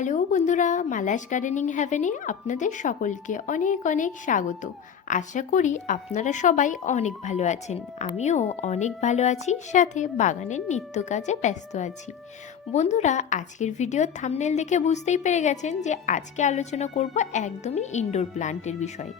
Hello বন্ধুরা, Mala's gardening হ্যাভেনে আপনাদের সকলকে অনেক অনেক স্বাগত। আশা করি আপনারা সবাই অনেক ভালো আছেন। আমিও অনেক ভালো আছি, সাথে বাগানের নিত্য কাজে ব্যস্ত আছি। বন্ধুরা, আজকের ভিডিওর থাম্বনেল দেখে বুঝতেই পেরে গেছেন যে আজকে আলোচনা করব একদমই ইনডোর প্লান্টের বিষয়।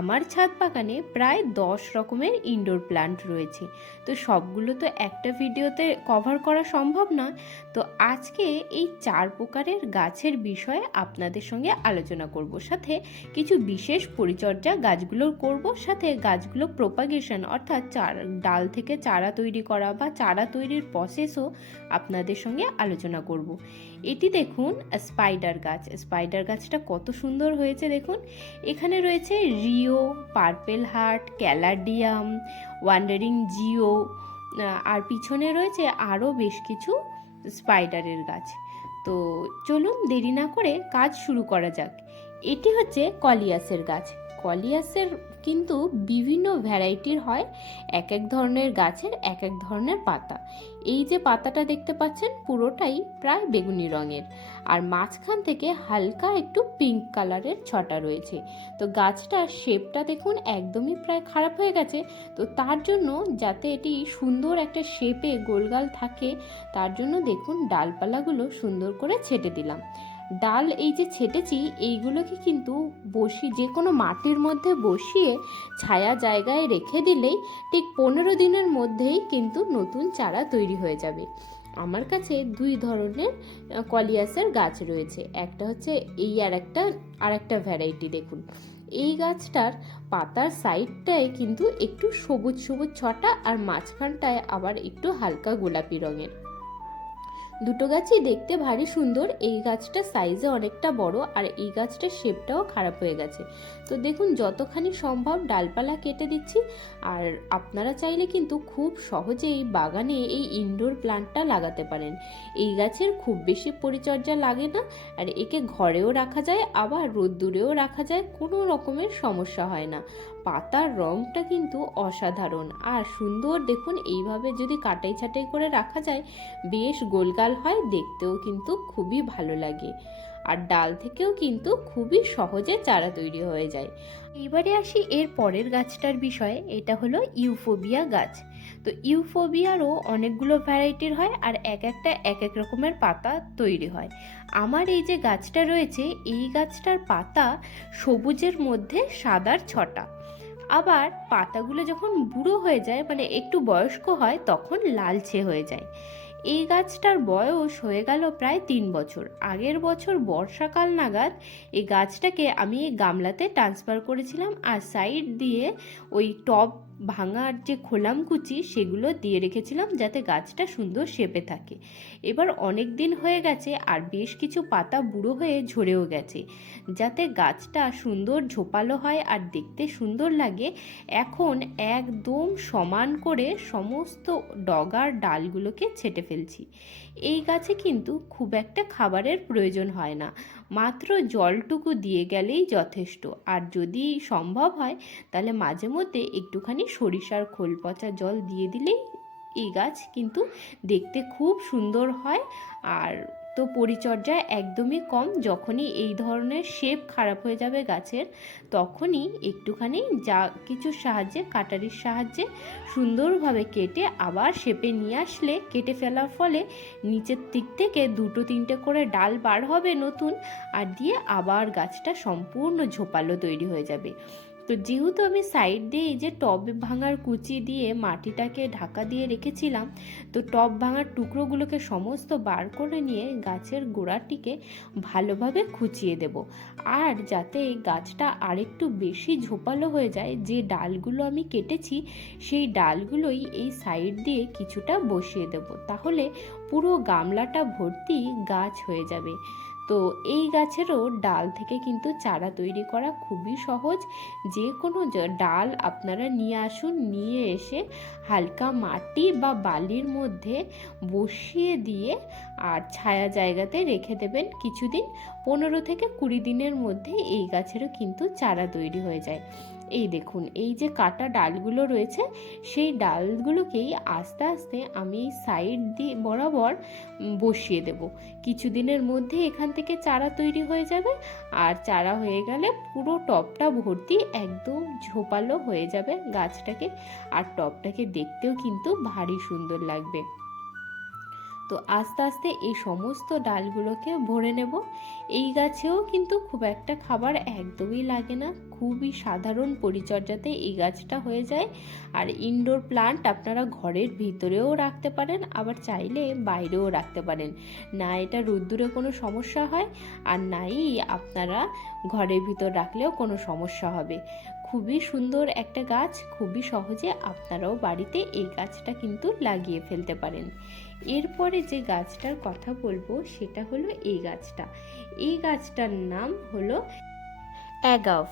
আমার ছাদ বাগানে প্রায় 10 রকমের ইনডোর প্লান্ট রয়েছে, তো সবগুলো তো একটা ভিডিওতে কভার করা সম্ভব নয়। তো আজকে এই 4 প্রকারের গাছের বিষয়ে আপনাদের সঙ্গে আলোচনা করব, সাথে কিছু বিশেষ পরিচর্যা গাছগুলোর করব, সাথে গাছগুলো প্রোপাগেশন অর্থাৎ ডাল থেকে চারা তৈরি করা বা চারা তৈরির প্রসেসও আপনাদের সঙ্গে আলোচনা করব। এটি দেখুন স্পাইডার গাছ। স্পাইডার গাছটা কত সুন্দর হয়েছে দেখুন। এখানে রয়েছে rhoeo, purple heart, caladium, wandering Jew, আর পিছনে রয়েছে আরও বেশ কিছু স্পাইডারের গাছ। তো চলুন দেরি না করে কাজ শুরু করা যাক। এটি হচ্ছে কলিয়াসের গাছ। কলিয়াসের কিন্তু বিভিন্ন ভ্যারাইটির হয়, এক এক ধরনের গাছের এক এক ধরনের পাতা। এই যে পাতাটা দেখতে পাচ্ছেন পুরোটাই প্রায় বেগুনি রঙের, আর মাঝখান থেকে হালকা একটু পিঙ্ক কালারের ছটা রয়েছে। তো গাছটার শেপটা দেখুন একদমই প্রায় খারাপ হয়ে গেছে। তো তার জন্য, যাতে এটি সুন্দর একটা শেপে গোলগাল থাকে, তার জন্য দেখুন ডালপালাগুলো সুন্দর করে ছেটে দিলাম। ডাল এই যে ছেটেছি, এইগুলোকে কিন্তু যে কোনো মাটির মধ্যে বসিয়ে ছায়া জায়গায় রেখে দিলেই ঠিক 15 দিনের মধ্যেই কিন্তু নতুন চারা তৈরি হয়ে যাবে। আমার কাছে 2 ধরনের কলিয়াসের গাছ রয়েছে। একটা হচ্ছে এই, আর একটা ভ্যারাইটি দেখুন। এই গাছটার পাতার সাইডটায় কিন্তু একটু সবুজ সবুজ ছটা, আর মাঝখানটায় আবার একটু হালকা গোলাপি রঙের। দুটো গাছই দেখতে ভারী সুন্দর। এই গাছটা সাইজে অনেকটা বড়, আর এই গাছটার শেপটাও খারাপ হয়ে গেছে। তো দেখুন যতখানি সম্ভব ডালপালা কেটে দিচ্ছি। আর আপনারা চাইলে কিন্তু খুব সহজেই বাগানে এই ইনডোর প্লান্টটা লাগাতে পারেন। এই গাছের খুব বেশি পরিচর্যা লাগে না, আর একে ঘরেও রাখা যায়, আবার রোদ্দুরেও রাখা যায়, কোনো রকমের সমস্যা হয় না। পাতার রংটা কিন্তু অসাধারণ আর সুন্দর। দেখুন এইভাবে যদি কাটাই ছাটাই করে রাখা যায়, বেশ গোলগাল হয়, দেখতেও কিন্তু খুবই ভালো লাগে। আর ডাল থেকেও কিন্তু খুবই সহজে চারা তৈরি হয়ে যায়। এবারে আসি এর পরের গাছটার বিষয়ে। এটা হলো ইউফোবিয়া গাছ। তো ইউফোবিয়ারও অনেকগুলো ভ্যারাইটির হয়, আর এক একটা এক এক রকমের পাতা তৈরি হয়। আমার এই যে গাছটা রয়েছে, এই গাছটার পাতা সবুজের মধ্যে সাদার ছটা, আবার পাতাগুলো যখন বুড়ো হয়ে যায়, মানে একটু বয়স্ক হয়, তখন লালচে হয়ে যায়। এই গাছটার বয়স হয়ে গেল প্রায় 3 বছর। আগের বছর বর্ষাকাল নাগাদ এই গাছটাকে আমি এই গামলাতে ট্রান্সফার করেছিলাম, আর সাইড দিয়ে ওই টব ভাঙার যে খোলামকুচি সেগুলো দিয়ে রেখেছিলাম, যাতে গাছটা সুন্দর শেপে থাকে। এবার অনেক দিন হয়ে গেছে, আর বেশ কিছু পাতা বুড়ো হয়ে ঝরেও গেছে। যাতে গাছটা সুন্দর ঝোপালো হয় আর দেখতে সুন্দর লাগে, এখন একদম সমান করে সমস্ত ডগার ডালগুলোকে ছেটে ফেলছি। এই গাছে কিন্তু খুব একটা খাবারের প্রয়োজন হয় না, মাত্র জলটুকু দিয়ে গেলেই যথেষ্ট। আর যদি সম্ভব হয় তাহলে মাঝে মধ্যে একটুখানি সরিষার খোল পচা জল দিয়ে দিলেই এই গাছ কিন্তু দেখতে খুব সুন্দর হয়। আর তো পরিচর্যা একদমই কম। যখনই এই ধরনের শেপ খারাপ হয়ে যাবে গাছের, তখনই একটুখানি যা কিছুর সাহায্যে, কাটারির সাহায্যে সুন্দরভাবে কেটে আবার শেপে নিয়ে আসলে, কেটে ফেলার ফলে নিচের দিক থেকে 2-3টে করে ডাল বার হবে নতুন, আর দিয়ে আবার গাছটা সম্পূর্ণ ঝোপালো তৈরি হয়ে যাবে। তো যেহেতু আমি সাইড দিয়ে এই যে টব ভাঙার কুচি দিয়ে মাটিটাকে ঢাকা দিয়ে রেখেছিলাম, তো টব ভাঙার টুকরোগুলোকে সমস্ত বার করে নিয়ে গাছের গোড়াটিকে ভালোভাবে খুঁচিয়ে দেব। আর যাতে গাছটা আরেকটু বেশি ঝোপালো হয়ে যায়, যে ডালগুলো আমি কেটেছি সেই ডালগুলোই এই সাইড দিয়ে কিছুটা বসিয়ে দেব, তাহলে পুরো গামলাটা ভর্তি গাছ হয়ে যাবে। তো এই গাছেরও ডাল থেকে কিন্তু চারা তৈরি করা খুবই সহজ। যে কোনো ডাল আপনারা নিয়ে আসুন, নিয়ে এসে হালকা মাটি বা বালির মধ্যে বসিয়ে দিয়ে আর ছায়া জায়গাতে রেখে দেবেন কিছুদিন। 15 থেকে 20 দিনের মধ্যে এই গাছেরও কিন্তু চারা তৈরি হয়ে যায়। এই দেখুন, এই যে কাটা ডালগুলো রয়েছে সেই ডালগুলোকেই আস্তে আস্তে আমি সাইড দিয়ে বরাবর বসিয়ে দেব। কিছুদিনের মধ্যে এখান থেকে চারা তৈরি হয়ে যাবে, আর চারা হয়ে গেলে পুরো টবটা ভর্তি একদম ঝোপালো হয়ে যাবে গাছটাকে, আর টবটাকে দেখতেও কিন্তু ভারী সুন্দর লাগবে। তো আস্তে আস্তে এই সমস্ত ডালগুলোকে ভরে নেব। এই গাছেও কিন্তু খুব একটা খাবার একদমই লাগে না, খুবই সাধারণ পরিচর্যাতে এই গাছটা হয়ে যায়। আর ইনডোর প্লান্ট আপনারা ঘরের ভিতরেও রাখতে পারেন, আবার চাইলে বাইরেও রাখতে পারেন। না এটা রোদ্দুরে কোনো সমস্যা হয়, আর নাই আপনারা ঘরের ভিতর রাখলেও কোনো সমস্যা হবে। খুবই সুন্দর একটা গাছ, খুবই সহজে আপনারাও বাড়িতে এই গাছটা কিন্তু লাগিয়ে ফেলতে পারেন। এরপরে যে গাছটার কথা বলবো সেটা হলো এই গাছটা। এই গাছটার নাম হলো অ্যাগাভ।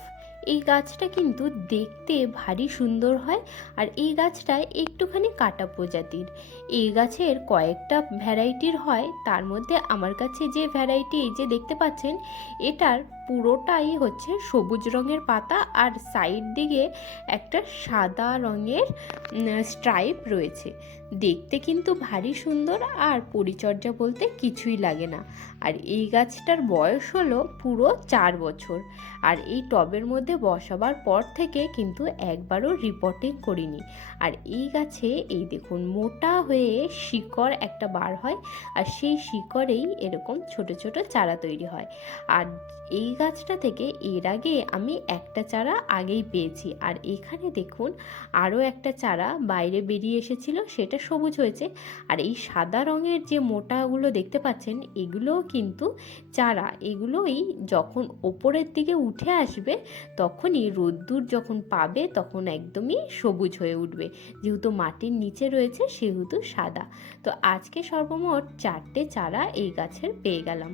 এই গাছটা কিন্তু দেখতে ভারী সুন্দর হয়, আর এই গাছটা একটুখানি কাটা প্রজাতির। এই গাছের কয়েকটা ভ্যারাইটির হয়, তার মধ্যে আমার কাছে যে ভ্যারাইটি এই যে দেখতে পাচ্ছেন, এটার পুরোটাই হচ্ছে সবুজ রঙের পাতা, আর সাইড দিকে একটা সাদা রঙের স্ট্রাইপ রয়েছে। দেখতে কিন্তু ভারী সুন্দর, আর পরিচর্যা বলতে কিছুই লাগে না। আর এই গাছটার বয়স হলো পুরো 4 বছর। আর এই টবের মধ্যে বসাবার পর থেকে কিন্তু একবারও রিপোর্টিং করিনি। আর এই গাছে এই দেখুন মোটা হয়ে শিকড় একটা বার হয়, আর সেই শিকড়েই এরকম ছোট ছোট চারা তৈরি হয়। আর এই গাছটা থেকে এর আগে আমি একটা চারা আগেই পেয়েছি, আর এখানে দেখুন আরও একটা চারা বাইরে বেরিয়ে এসেছিল, সেটা সবুজ হয়েছে। আর এই সাদা রঙের যে মোটাগুলো দেখতে পাচ্ছেন, এগুলোও কিন্তু চারা। এগুলোই যখন ওপরের দিকে উঠে আসবে, তখনই রোদ্দুর যখন পাবে তখন একদমই সবুজ হয়ে উঠবে। যেহেতু মাটির নিচে রয়েছে সেহেতু সাদা। তো আজকে সর্বমোট 4টে চারা এই গাছের পেয়ে গেলাম।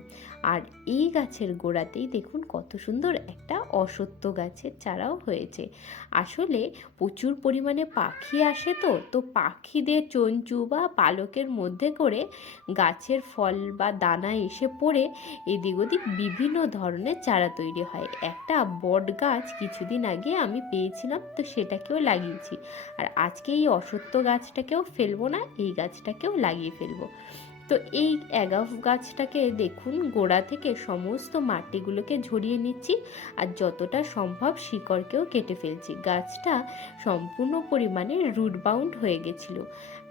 আর এই গাছের গোড়াতেই দেখুন কত সুন্দর একটা অশ্বত্থ গাছের চারাও হয়েছে। আসলে প্রচুর পরিমাণে পাখি আসে, তো পাখিদের চঞ্চু বা পালকের মধ্যে করে গাছের ফল বা দানা এসে পড়ে এদিক ওদিক বিভিন্ন ধরনের চারা তৈরি হয়। একটা বট গাছ কিছুদিন আগে আমি পেয়েছিলাম, তো সেটাকেও লাগিয়েছি। আর আজকে এই অশ্বত্থ গাছটাকেও ফেলবো না, এই গাছটাকেও লাগিয়ে ফেলবো। তো এই অ্যাগাভ গাছটাকে দেখুন গোড়া থেকে সমস্ত মাটিগুলোকে ঝরিয়ে নিচ্ছি, আর যতটা সম্ভব শিকড়কেও কেটে ফেলছি। গাছটা সম্পূর্ণ পরিমাণে রুট বাউন্ড হয়ে গেছিলো।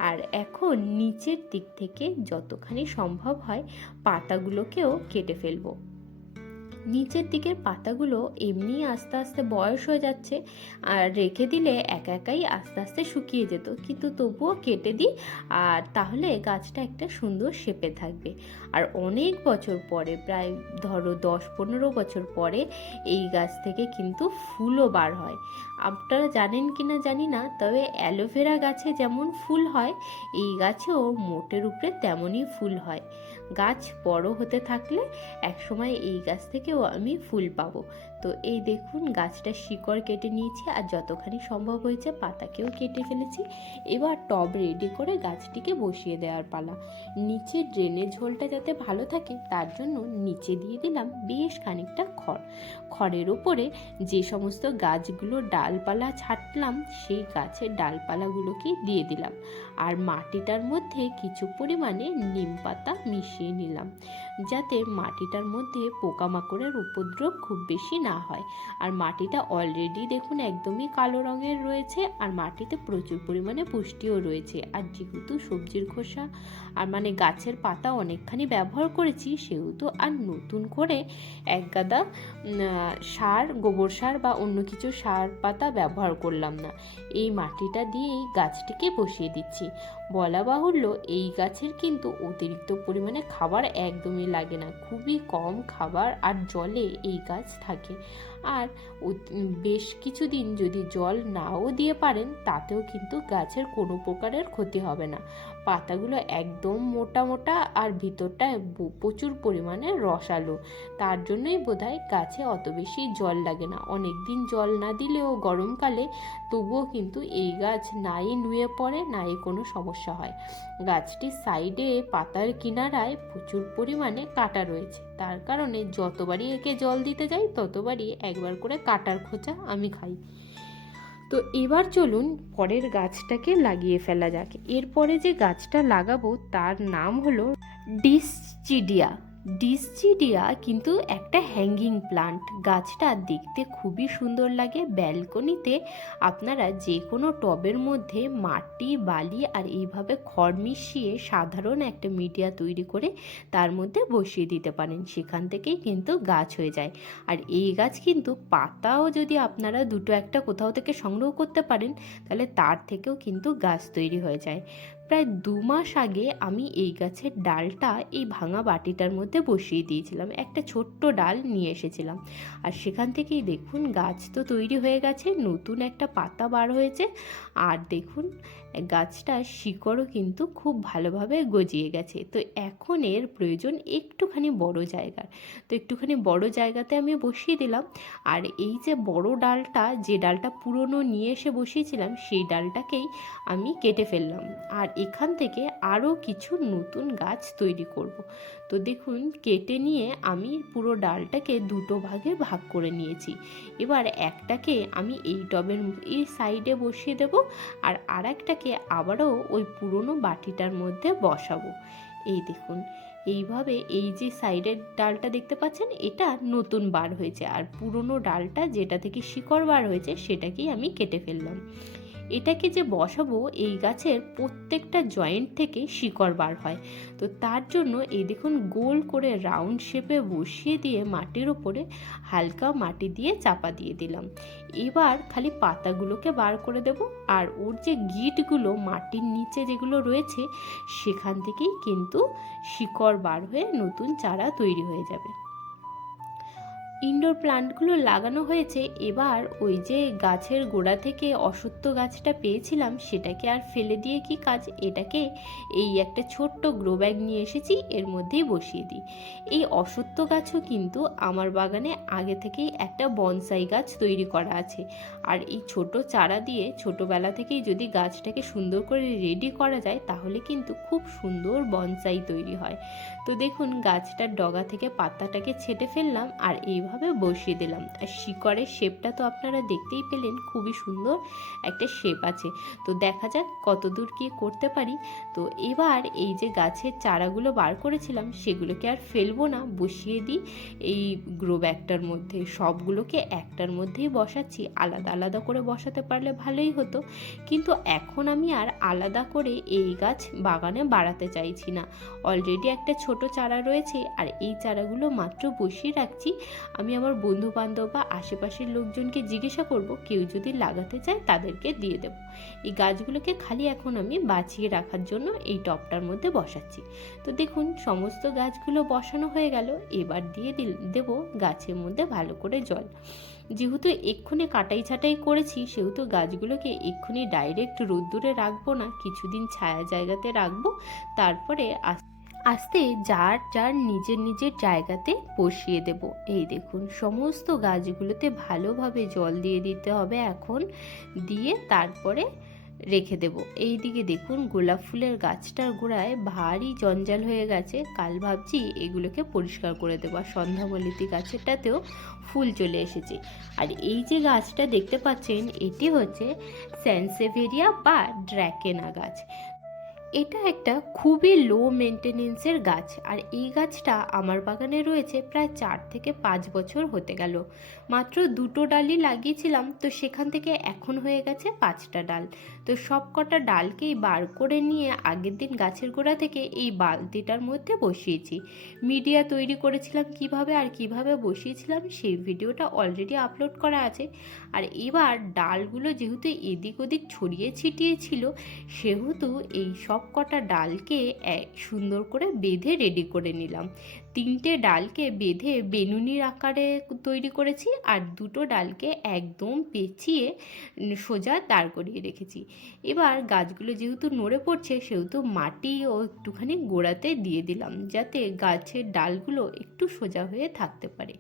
আর এখন নিচের দিক থেকে যতখানি সম্ভব হয় পাতাগুলোকেও কেটে ফেলবো। নিচের দিকের পাতাগুলো এমনি আস্তে আস্তে বয়স হয়ে যাচ্ছে, আর রেখে দিলে একা একাই আস্তে আস্তে শুকিয়ে যেত, কিন্তু তবুও কেটে দিই, আর তাহলে গাছটা একটা সুন্দর শেপে থাকবে। আর অনেক বছর পরে, প্রায় ধরো 10-15 বছর পরে এই গাছ থেকে কিন্তু ফুলও বার হয়। আপনারা জানেন কি না জানি না, তবে অ্যালোভেরা গাছে যেমন ফুল হয়, এই গাছেও মোটের উপরে তেমনই ফুল হয়। গাছ বড় হতে থাকলে একসময় এই গাছ থেকেও আমি ফুল পাবো। তো এই দেখুন গাছটা শিকড় কেটে নিয়েছি, আর যতখানি সম্ভব হয়েছে পাতাকেও কেটে ফেলেছি। এবার টব রেডি করে গাছটিকে বসিয়ে দেওয়ার পালা। নিচে ড্রেনেজ হোলটা যাতে ভালো থাকে তার জন্য নিচে দিয়ে দিলাম বেশ খানিকটা খড়। খড়ের ওপরে যে সমস্ত গাছগুলো ডালপালা ছাঁটলাম সেই গাছের ডালপালাগুলোকে দিয়ে দিলাম, আর মাটিটার মধ্যে কিছু পরিমাণে নিম পাতা মিশিয়ে নিলাম, যাতে মাটিটার মধ্যে পোকামাকড়ের উপদ্রব খুব বেশি না হয়। আর মাটিটা অলরেডি দেখুন একদমই কালো রঙের রয়েছে, আর মাটিতে প্রচুর পরিমাণে পুষ্টিও রয়েছে। আর যেহেতু সবজির খোসা আর মানে গাছের পাতা অনেকখানি ব্যবহার করেছি, সেহেতু আর নতুন করে এক গাদা সার, গোবর সার বা অন্য কিছু সার পাতা ব্যবহার করলাম না। এই মাটিটা দিয়েই গাছটিকে বসিয়ে দিচ্ছি। বলা বাহুল্য এই গাছের কিন্তু অতিরিক্ত পরিমাণে খাবার একদমই লাগে না, খুবই কম খাবার আর জলে এই গাছ থাকে। আর বেশ কিছুদিন যদি জল নাও দিয়ে পারেন তাতেও কিন্তু গাছের কোনো প্রকারের ক্ষতি হবে না। পাতাগুলো একদম মোটা মোটা, আর ভিতরটায় প্রচুর পরিমাণে রসালো, তার জন্যই বোধহয় গাছে অত বেশি জল লাগে না। অনেক দিন জল না দিলেও গরমকালে তবুও কিন্তু এই গাছ নাই নুয়ে পড়ে, নাই কোনো সমস্যা সমস্যা হয়। গাছটির সাইডে পাতার কিনারায় প্রচুর পরিমাণে কাঁটা রয়েছে, তার কারণে যতবারই একে জল দিতে যাই ততবারই একবার করে কাঁটার খোঁচা আমি খাই। তো এবার চলুন পরের গাছটাকে লাগিয়ে ফেলা যাক। এরপরে যে গাছটা লাগাবো তার নাম হলো ডিসচিডিয়া। ডিসচিডিয়া কিন্তু একটা হ্যাঙ্গিং প্লান্ট। গাছটা দেখতে খুবই সুন্দর লাগে। ব্যালকনিতে আপনারা যে কোনো টবের মধ্যে মাটি, বালি আর এইভাবে খড় মিশিয়ে সাধারণ একটা মিডিয়া তৈরি করে তার মধ্যে বসিয়ে দিতে পারেন, সেখান থেকেই কিন্তু গাছ হয়ে যায়। আর এই গাছ কিন্তু পাতাও যদি আপনারা দুটো একটা কোথাও থেকে সংগ্রহ করতে পারেন তাহলে তার থেকেও কিন্তু গাছ তৈরি হয়ে যায়। প্রায় 2 মাস আগে আমি এই গাছের ডালটা এই ভাঙা বাটিটার মধ্যে বসিয়ে দিয়েছিলাম, একটা ছোট্ট ডাল নিয়ে এসেছিলাম। আর সেখান থেকেই দেখুন গাছ তো তৈরি হয়ে গেছে, নতুন একটা পাতা বার হয়েছে। আর দেখুন গাছটার শিকড়ও কিন্তু খুব ভালোভাবে গজিয়ে গেছে। তো এখন এর প্রয়োজন একটুখানি বড় জায়গার। তো একটুখানি বড় জায়গাতে আমি বসিয়ে দিলাম। আর এই যে বড় ডালটা, যে ডালটা পুরনো নিয়ে এসে বসিয়েছিলাম, সেই ডালটাকেই আমি কেটে ফেললাম। আর এখান থেকে আরও কিছু নতুন গাছ তৈরি করব। তো দেখুন কেটে নিয়ে আমি পুরো ডালটাকে দুটো ভাগে ভাগ করে নিয়েছি। এবার একটাকে আমি এই টবের এই সাইডে বসিয়ে দেব, আর আরেকটাকে আবারও ওই পুরনো বাটিটার মধ্যে বসাবো। এই দেখুন এইভাবে এই যে সাইডের ডালটা দেখতে পাচ্ছেন এটা নতুন বার হয়েছে, আর পুরনো ডালটা যেটা থেকে শিকড় বার হয়েছে সেটাকেই আমি কেটে ফেললাম। এটাকে যে বসাবো এই গাছের প্রত্যেকটা জয়েন্ট থেকে শিকড় বার হয়। তো তার জন্য এই দেখুন গোল করে রাউন্ড শেপে বসিয়ে দিয়ে মাটির ওপরে হালকা মাটি দিয়ে চাপা দিয়ে দিলাম। এবার খালি পাতাগুলোকে বার করে দেব, আর ওর যে গিঁটগুলো মাটির নিচে যেগুলো রয়েছে সেখান থেকেই কিন্তু শিকড় বার হয়ে নতুন চারা তৈরি হয়ে যাবে। ইনডোর প্লান্টগুলো লাগানো হয়েছে। এবার ওই যে গাছের গোড়া থেকে অশ্বত্থ গাছটা পেয়েছিলাম সেটাকে আর ফেলে দিয়ে কি কাজ, এটাকে এই একটা ছোট্ট গ্রো ব্যাগ নিয়ে এসেছি, এর মধ্যেই বসিয়ে দিই। এই অশ্বত্থ গাছও কিন্তু আমার বাগানে আগে থেকেই একটা বনসাই গাছ তৈরি করা আছে। আর এই ছোট চারা দিয়ে ছোটবেলা থেকেই যদি গাছটাকে সুন্দর করে রেডি করা যায় তাহলে কিন্তু খুব সুন্দর বনসাই তৈরি হয়। তো দেখুন গাছটার ডগা থেকে পাতাটাকে ছেটে ফেললাম আর এইভাবে বসিয়ে দিলাম। আর শিকড়ের শেপটা তো আপনারা দেখতেই পেলেন, খুবই সুন্দর একটা শেপ আছে। তো দেখা যাক কতদূর কি করতে পারি। তো এবার এই যে গাছের চারাগুলো বার করেছিলাম সেগুলোকে আর ফেলবো না, বসিয়ে দিই এই গ্রো ব্যাগটার মধ্যে। সবগুলোকে একটার মধ্যেই বসাচ্ছি, আলাদা আলাদা করে বসাতে পারলে ভালোই হতো, কিন্তু এখন আমি আর আলাদা করে এই গাছ বাগানে বাড়াতে চাইছি না। অলরেডি একটা ছোট চারা রয়েছে, আর এই চারাগুলো মাত্র বসিয়ে রাখছি। আমি আমার বন্ধু বান্ধব বা আশেপাশের লোকজনকে জিজ্ঞাসা করব, কেউ যদি লাগাতে চায় তাদেরকে দিয়ে দেব। এই গাছগুলোকে খালি এখন আমি বাঁচিয়ে রাখার জন্য এই টবটার মধ্যে বসাচ্ছি। তো দেখুন সমস্ত গাছগুলো বসানো হয়ে গেল। এবার দিয়ে দেব গাছের মধ্যে ভালো করে জল। যেহেতু এক্ষুনি কাটাই ছাটাই করেছি সেহেতু গাছগুলোকে এক্ষুনি ডাইরেক্ট রোদ্দুরে রাখবো না, কিছুদিন ছায়া জায়গাতে রাখবো, তারপরে আস্তে যার যার নিজের নিজের জায়গাতে বসিয়ে দেব। এই দেখুন সমস্ত গাছগুলোতে ভালোভাবে জল দিয়ে দিতে হবে এখন, দিয়ে তারপরে রেখে দেব। এই দিকে দেখুন গোলাপ ফুলের গাছটার গোড়ায় ভারী জঞ্জাল হয়ে গেছে, কাল ভাবছি এগুলোকে পরিষ্কার করে দেবো। আর সন্ধ্যামল্লিতি গাছেরটাতেও ফুল চলে এসেছে। আর এই যে গাছটা দেখতে পাচ্ছেন এটি হচ্ছে স্যানসেভেরিয়া বা ড্র্যাকেনা গাছ। এটা একটা খুবই লো মেনটেনেন্সের গাছ, আর এই গাছটা আমার বাগানে রয়েছে প্রায় 4 থেকে 5 বছর হতে গেল। মাত্র 2টো ডালই লাগিয়েছিলাম, তো সেখান থেকে এখন হয়ে গেছে 5টা ডাল। তো সব কটা ডালকেই বার করে নিয়ে আগের দিন গাছের গোড়া থেকে এই বালতিটার মধ্যে বসিয়েছি। মিডিয়া তৈরি করেছিলাম কিভাবে আর কিভাবে বসিয়েছিলাম সেই ভিডিওটা অলরেডি আপলোড করা আছে। আর এবার ডালগুলো যেহেতু এদিক ওদিক ছড়িয়ে ছিটিয়ে ছিল সেহেতু এই সব কটা ডালকে সুন্দর করে বেঁধে রেডি করে নিলাম। তিনটে ডালকে বেঁধে বেনুনির আকারে তৈরি করেছি, আর দুটো ডালকে একদম পেঁচিয়ে সোজা দাঁড় করিয়ে রেখেছি। এবার গাছগুলো যেহেতু নড়ে পড়ছে, সেহেতু মাটি ও একটুখানি গোড়াতে দিয়ে দিলাম, যাতে গাছের ডালগুলো একটু সোজা হয়ে থাকতে পারে।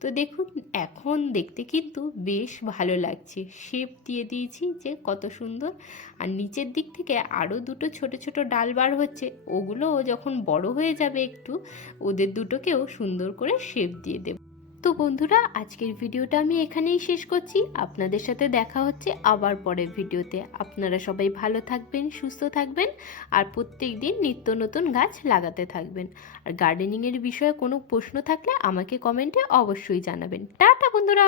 তো দেখুন, এখন দেখতে কিন্তু বেশ ভালো লাগছে। শেপ দিয়ে দিয়েছি যে কত সুন্দর। আর নিচের দিক থেকে আরও দুটো ছোট ছোট ডাল বার হচ্ছে, ওগুলো যখন বড় হয়ে যাবে একটু, ওদের দুটোকেও সুন্দর করে শেপ দিয়ে দেব। তো বন্ধুরা, আজকের ভিডিওটা আমি এখানেই শেষ করছি। আপনাদের সাথে দেখা হচ্ছে আবার পরের ভিডিওতে। আপনারা সবাই ভালো থাকবেন, সুস্থ থাকবেন, আর প্রত্যেক দিন নিত্য নতুন গাছ লাগাতে থাকবেন। আর গার্ডেনিংয়ের বিষয়ে কোনো প্রশ্ন থাকলে আমাকে কমেন্টে অবশ্যই জানাবেন। টাটা বন্ধুরা।